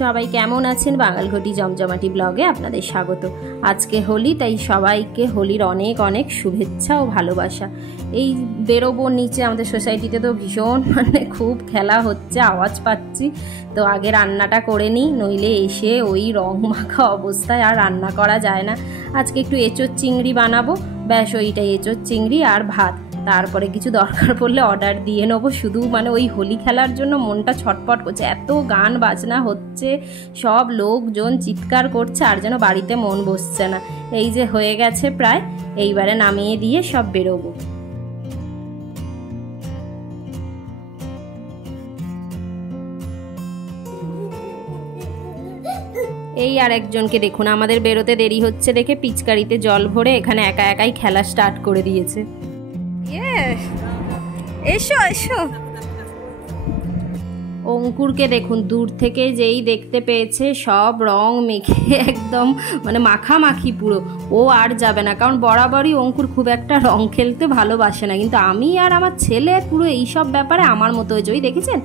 সবাই কেমন আছেন? বাঙালঘটি জমজমাটি ব্লগে আপনাদের স্বাগত। আজকে হোলি, তাই সবাইকে হোলির অনেক অনেক শুভেচ্ছা ও ভালোবাসা। এই বেরোবো নিচে, আমাদের সোসাইটিতে তো ভীষণ খুব খেলা হচ্ছে, আওয়াজ পাচ্ছি। তো আগে রান্নাটা করে নিই, নইলে এসে ওই রং মাখা অবস্থায় আর রান্না করা যায় না। আজকে একটু এঁচোর চিংড়ি বানাবো, ব্যাস ওইটাই, এঁচোর চিংড়ি আর ভাত। তারপরে কিছু দরকার পড়লে অর্ডার দিয়ে নেবো। শুধু ওই হোলি খেলার জন্য মনটা ছটপট করছে, এত গান বাজনা হচ্ছে, সব লোকজন চিৎকার করছে, আর যেন বাড়িতে মন বসছে না। এই যে হয়ে গেছে প্রায়, এইবারে নামিয়ে দিয়ে সব বেরোবো। এই আর একজনকে দেখুন, আমাদের বেরোতে দেরি হচ্ছে দেখে পিচকারিতে জল ভরে এখানে একা একাই খেলা স্টার্ট করে দিয়েছে। এসো এসো। অঙ্কুরকে দেখুন, দূর থেকে যেই দেখতে পেয়েছে সব রং মেখে একদম মাখামাখি পুরো। ও আর যাবে না, কারণ বরাবরই অঙ্কুর খুব একটা রং খেলতে ভালোবাসে না, কিন্তু আমি আর আমার ছেলে পুরো এইসব ব্যাপারে আমার মতো হয়েছে। ওই দেখেছেন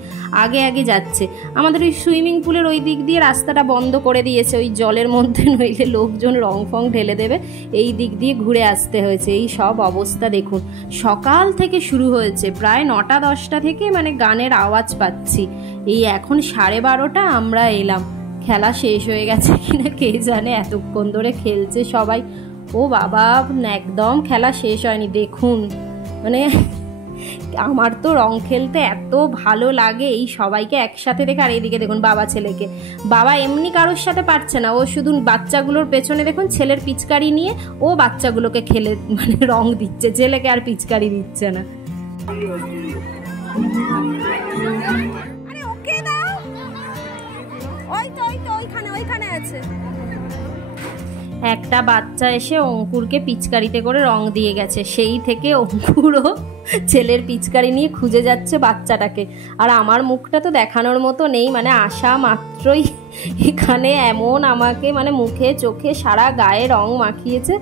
আগে আগে যাচ্ছে। আমাদের ওই সুইমিং পুলের ওই দিক দিয়ে রাস্তাটা বন্ধ করে দিয়েছে, ওই জলের মধ্যে নইলে লোকজন রং ফং ঢেলে দেবে, এই দিক দিয়ে ঘুরে আসতে হয়েছে। এই সব অবস্থা দেখুন, সকাল থেকে শুরু হয়েছে, প্রায় 9টা-10টা থেকে গানের আওয়াজ পাচ্ছি। এই এখন 12:30 আমরা এলাম। খেলা শেষ হয়ে গেছে কিনা কে জানে, এতক্ষণ ধরে খেলছে সবাই। ও বাবা, একদম খেলা শেষ হয়নি। দেখুন আমার তো রং খেলতে এত ভালো লাগে, এই সবাইকে একসাথে দেখে। আর এইদিকে দেখুন বাবা ছেলেকে, বাবা এমনি কারোর সাথে পারছে না, ও শুধু বাচ্চাগুলোর পেছনে দেখুন ছেলের পিচকারি নিয়ে ও বাচ্চাগুলোকে খেলে রং দিচ্ছে, ছেলেকে আর পিচকারি দিচ্ছে না। একটা বাচ্চা এসে অঙ্কুরকে পিচকারিতে করে রং দিয়ে গেছে, সেই থেকে অঙ্কুরও ছেলের পিচকারি নিয়ে খুঁজে যাচ্ছে বাচ্চাটাকে। আর আমার মুখটা তো দেখানোর মতো নেই, আসা মাত্রই এখানে এমন আমাকে মুখে চোখে সারা গায়ে রং মাখিয়েছে,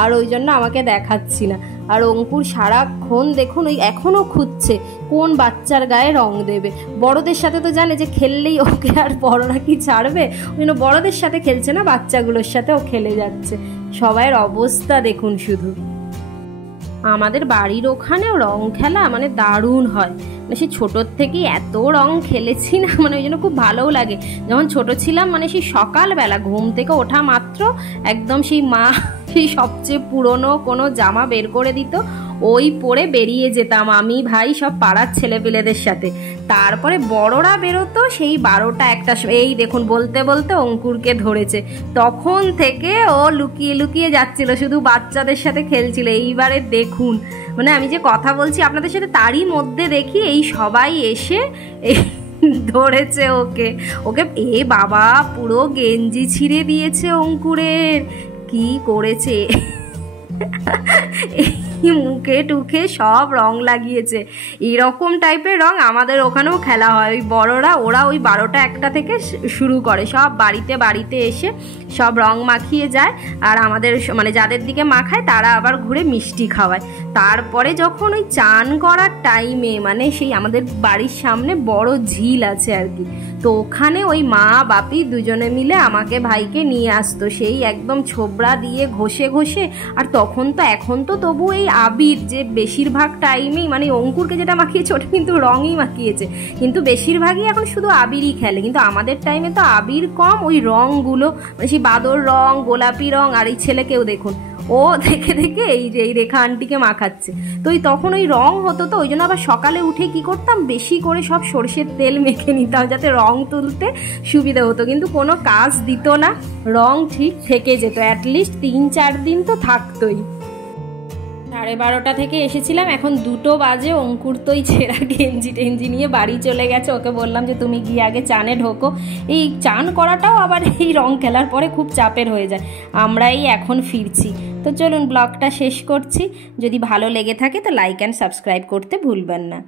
আর ওই জন্য আমাকে দেখাচ্ছি না। আর অঙ্কুর সারাক্ষণ দেখুন ওই এখনও খুঁজছে কোন বাচ্চার গায়ে রং দেবে। বড়দের সাথে তো জানে যে খেললেই ওকে আর বড়রা কি ছাড়বে, ওই জন্য বড়দের সাথে খেলছে না, বাচ্চাগুলোর সাথে ও খেলে যাচ্ছে। সবাইয়ের অবস্থা দেখুন শুধু। আমাদের বাড়ির ওখানেও রং খেলা দারুণ হয়, সেই ছোটোর থেকেই এত রং খেলেছি না, ওই জন্য খুব ভালোও লাগে। যখন ছোট ছিলাম সেই সকালবেলা ঘুম থেকে ওঠা মাত্র একদম সেই মা সেই সবচেয়ে পুরনো কোনো জামা বের করে দিত, ওই পরে বেরিয়ে যেতাম আমি ভাই সব পাড়ার ছেলেপিলেদের সাথে। তারপরে বড়রা বেরোতো সেই 12টা-1টা। এই দেখুন বলতে বলতে অঙ্কুরকে ধরেছে, তখন থেকে ও লুকিয়ে লুকিয়ে যাচ্ছিল, শুধু বাচ্চাদের সাথে খেলছিল। এইবারে দেখুন আমি যে কথা বলছি আপনাদের সাথে, তারই মধ্যে দেখি এই সবাই এসে ধরেছে ওকে। এ বাবা, পুরো গেঞ্জি ছিঁড়ে দিয়েছে অঙ্কুরের, কি করেছে মুখে টুখে সব রং লাগিয়েছে। এইরকম টাইপের রং আমাদের ওখানেও খেলা হয়। ওই বড়রা ওরা ওই 12টা-1টা থেকে শুরু করে, সব বাড়িতে বাড়িতে এসে সব রং মাখিয়ে যায়। আর আমাদের যাদের দিকে মাখায় তারা আবার ঘুরে মিষ্টি খাওয়ায়। তারপরে যখন ওই চান করার টাইমে সেই আমাদের বাড়ির সামনে বড় ঝিল আছে আর কি, তো ওখানে ওই মা বাপি দুজনে মিলে আমাকে ভাইকে নিয়ে আসতো, সেই একদম ছোবড়া দিয়ে ঘষে ঘষে। আর তখন তো এখন তো তবু এই আবির, যে বেশিরভাগ টাইমেই অঙ্কুরকে যেটা মাখিয়েছে ওটা কিন্তু রঙই মাখিয়েছে, কিন্তু বেশিরভাগই এখন শুধু আবিরই খেলে। কিন্তু আমাদের টাইমে তো আবির কম, ওই রঙগুলো সেই বাদর রং, গোলাপি রং। আর এই ছেলেকেও দেখুন, ও দেখে দেখে এই যে এই রেখা আন্টিকে মাখাচ্ছে। তো তখন ওই রং হতো, তো ওই জন্য আবার সকালে উঠে কি করতাম, বেশি করে সব সরষের তেল মেখে নিতাম যাতে রং তুলতে সুবিধা হতো। কিন্তু কোনো কাজ দিত না, রং ঠিক থেকে যেত, অ্যাটলিস্ট 3-4 দিন তো থাকতোই। 12:30 থেকে এসেছিলাম, এখন 2টো বাজে। অঙ্কুর তো ছেঁড়া গেঞ্জি টেঞ্জি নিয়ে বাড়ি চলে গেছে। ওকে বললাম যে তুমি গিয়ে আগে চানে ঢোকো। এই চান করাটাও আবার এই রং খেলার পরে খুব চাপের হয়ে যায়। আমরা এখন ফিরছি। তো চলুন ব্লগটা শেষ করছি। যদি ভালো লেগে থাকে তো লাইক অ্যান্ড সাবস্ক্রাইব করতে ভুলবেন না।